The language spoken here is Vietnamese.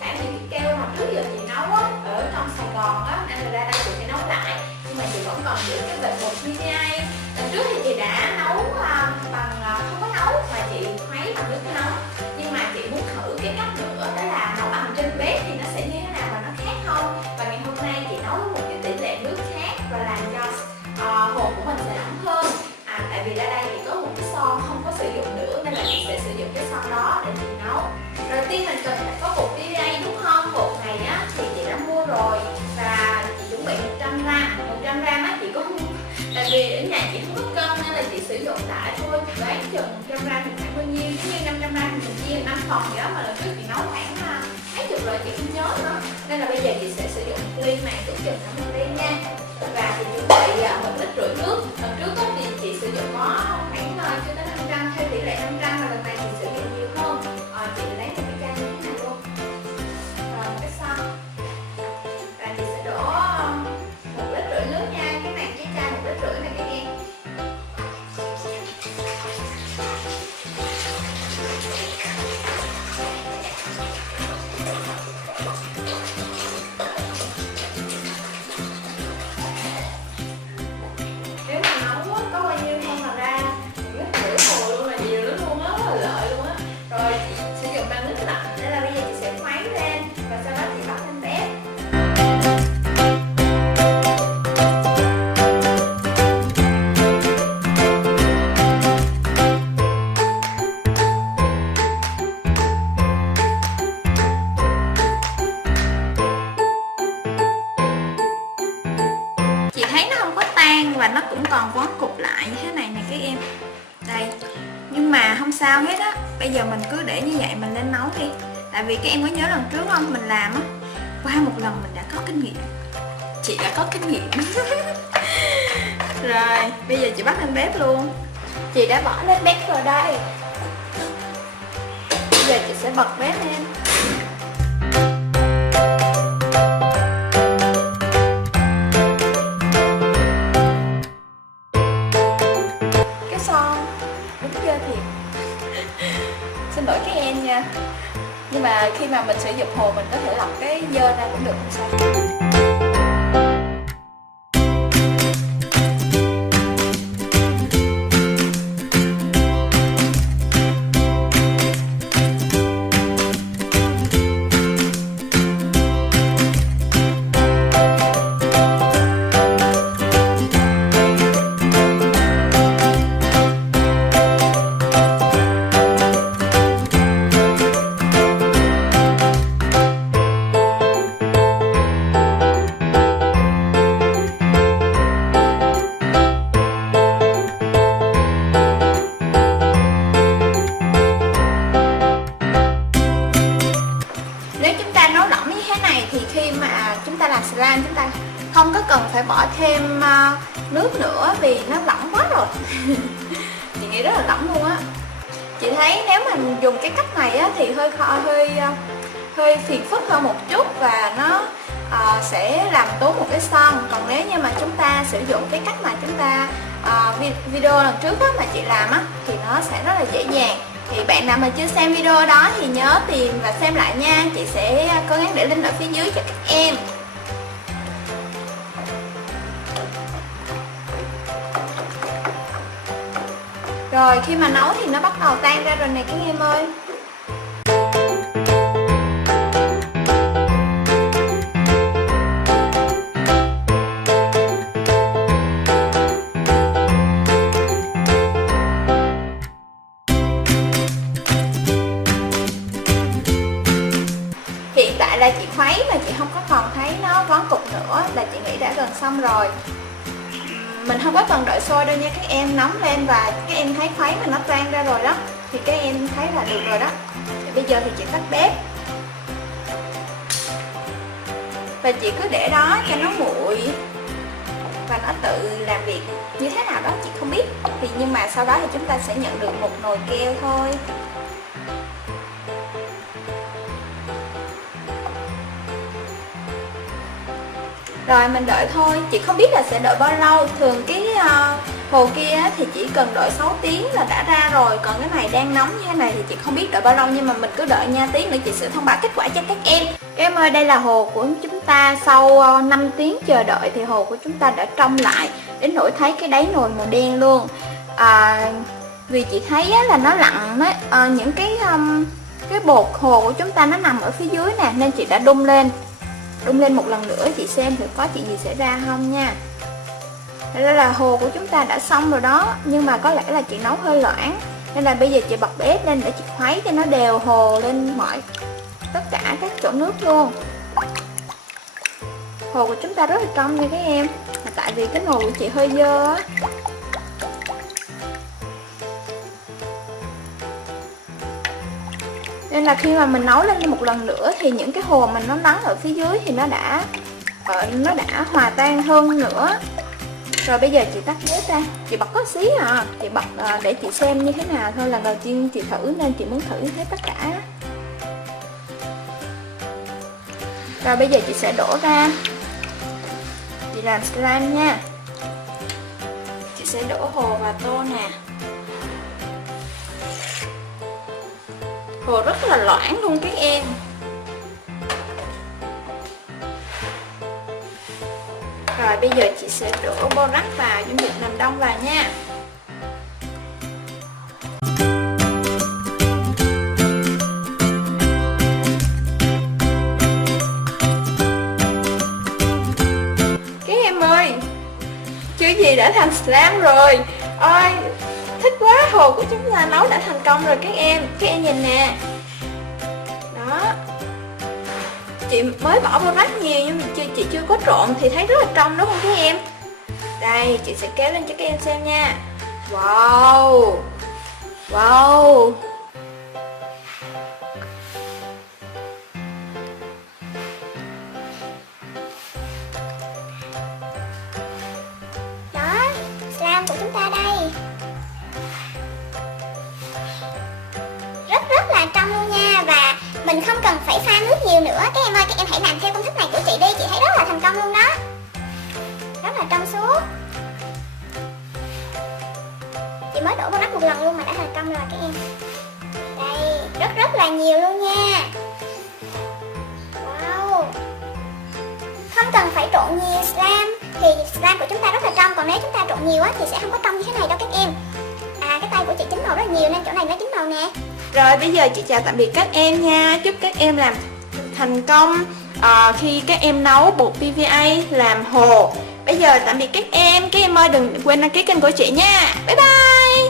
tại vì cái keo mà trước giờ chị nấu á, ở trong Sài Gòn á, nên là ra đây chị phải nấu lại. Nhưng mà chị vẫn còn giữ cái bịch bột PVA. Lần trước thì chị đã nấu bằng không có nấu mà chị khuấy bằng nước nóng. Nhưng mà chị muốn thử cái cách nữa, đó là nấu bằng trên bếp thì nó sẽ như thế nào và nó khác không. Và ngày hôm nay chị nấu một cái tỷ lệ nước khác và làm cho hột của mình sẽ lỏng hơn. Tại vì ra đây thì có một cái son không có sử dụng nữa nên là chị sẽ sử dụng cái son đó để chị nấu. Đầu tiên mình cần phải có bột PVA đúng không? Bột này á thì chị đã mua rồi và chị chuẩn bị 100g. 100g á chị có không, tại vì ở nhà chị không có cân nên là chị sử dụng lại thôi. Đoán chừng 100g thì khoảng bao nhiêu, giống như 500g thì mình chia 5 phần vậy đó, mà lần trước chị nấu khoảng mấy chục rồi chị không nhớ nữa. Nên là bây giờ chị sẽ sử dụng ly mà ước chừng 50 ly nha. Và chị chuẩn bị 1,5 lít nước. Lần trước đó thì chị sử dụng có khoảng chưa tới 500, theo tỷ lệ 500, và lần này chị sử dụng nhiều hơn. Chị lấy một cái chai như thế này luôn, rồi một cái son, và chị sẽ đổ 1,5 lít nước nha. Cái này cái chai 1,5 lít này các em. Nếu mà nấu có bao nhiêu thôi mà ra 1,5 lít hồ luôn, là nhiều lắm luôn á, rất là lợi luôn á. Rồi chị sử dụng bằng nước lạnh, nên là bây giờ chị sẽ khuấy lên và sau đó chị bắt lên bếp. Chị thấy nó không có tan và nó cũng còn vón cục lại như thế này nè các em. Đây. Nhưng mà không sao hết á. Bây giờ mình cứ để như vậy mình lên nấu đi. Tại vì các em có nhớ lần trước không? Mình làm á, qua một lần mình đã có kinh nghiệm. Chị đã có kinh nghiệm. Rồi, bây giờ chị bắt lên bếp luôn. Chị đã bỏ lên bếp rồi đây. Bây giờ chị sẽ bật bếp lên. Cái son đúng chưa thiệt. Xin lỗi các em nha. Nhưng mà khi mà mình sử dụng hồ mình có thể lọc cái dơ ra cũng được, không sao. Thì khi mà chúng ta làm slime chúng ta không có cần phải bỏ thêm nước nữa vì nó lỏng quá rồi. Chị nghĩ rất là lỏng luôn á. Chị thấy nếu mình dùng cái cách này á, thì hơi phiền phức hơn một chút và nó sẽ làm tốn một cái son. Còn nếu như mà chúng ta sử dụng cái cách mà chúng ta video lần trước á, mà chị làm á, thì nó sẽ rất là dễ dàng. Thì bạn nào mà chưa xem video đó thì nhớ tìm và xem lại nha. Chị sẽ cố gắng để link ở phía dưới cho các em. Rồi khi mà nấu thì nó bắt đầu tan ra rồi nè các em ơi. Hiện tại là chị khuấy mà chị không có còn thấy nó vón cục nữa, là chị nghĩ đã gần xong rồi. Mình không có cần đợi sôi đâu nha các em, nóng lên và các em thấy khuấy mà nó tan ra rồi đó thì các em thấy là được rồi đó. Thì bây giờ thì chị tắt bếp và chị cứ để đó cho nó nguội và nó tự làm việc như thế nào đó chị không biết. Thì nhưng mà sau đó thì chúng ta sẽ nhận được một nồi keo thôi. Rồi mình đợi thôi, chị không biết là sẽ đợi bao lâu. Thường cái hồ kia thì chỉ chỉ cần đợi 6 tiếng là đã ra rồi. Còn cái này đang nóng như thế này thì chị không biết đợi bao lâu, nhưng mà mình cứ đợi nha, tí nữa chị sẽ thông báo kết quả cho các em. Các em ơi, đây là hồ của chúng ta. Sau 5 tiếng chờ đợi thì hồ của chúng ta đã trong lại, đến nỗi thấy cái đáy nồi màu đen luôn. Vì chị thấy là nó lặn đấy, những cái bột hồ của chúng ta nó nằm ở phía dưới nè, nên chị đã đun lên một lần nữa chị xem thử có chuyện gì xảy ra không nha. Đây là hồ của chúng ta đã xong rồi đó, nhưng mà có lẽ là chị nấu hơi loãng, nên là bây giờ chị bật bếp lên để chị khuấy cho nó đều hồ lên tất cả các chỗ nước luôn. Hồ của chúng ta rất là trong nha các em, tại vì cái nồi của chị hơi dơ á. Nên là khi mà mình nấu lên một lần nữa thì những cái hồ mình nó nắng ở phía dưới thì nó đã hòa tan hơn nữa. Rồi bây giờ chị tắt bếp ra, chị bật có xí chị bật để chị xem như thế nào thôi, lần đầu tiên chị thử nên chị muốn thử hết tất cả. Rồi bây giờ chị sẽ đổ ra, chị làm slime nha. Chị sẽ đổ hồ vào tô nè. Hồ rất là loãng luôn các em. Rồi bây giờ chị sẽ đổ borax vào, dung dịch làm đông vào nha. Các em ơi, chưa gì đã thành slime rồi. Ôi, thích quá, hồ của chúng ta nấu đã thành công rồi các em. Các em nhìn nè. Đó. Chị mới bỏ borax nhiều nhưng mà chị chưa có trộn thì thấy rất là trong đúng không các em? Đây, chị sẽ kéo lên cho các em xem nha. Wow. Wow. Đó, slime của chúng ta đây. Rất là trong luôn nha, và mình không cần phải pha nước nhiều nữa. Các em ơi, các em hãy làm theo công thức này của chị đi, chị thấy rất là thành công luôn đó. Rất là trong suốt. Chị mới đổ borax một lần luôn mà đã thành công rồi các em. Đây, rất là nhiều luôn nha. Wow. Không cần phải trộn nhiều slime thì slime của chúng ta rất là trong, còn nếu chúng ta trộn nhiều thì sẽ không có trong như thế này đâu các em. Cái tay của chị chín màu rất là nhiều nên chỗ này nó chín màu nè. Rồi bây giờ chị chào tạm biệt các em nha. Chúc các em làm thành công khi các em nấu bột PVA làm hồ. Bây giờ tạm biệt các em ơi, đừng quên đăng ký kênh của chị nha. Bye bye.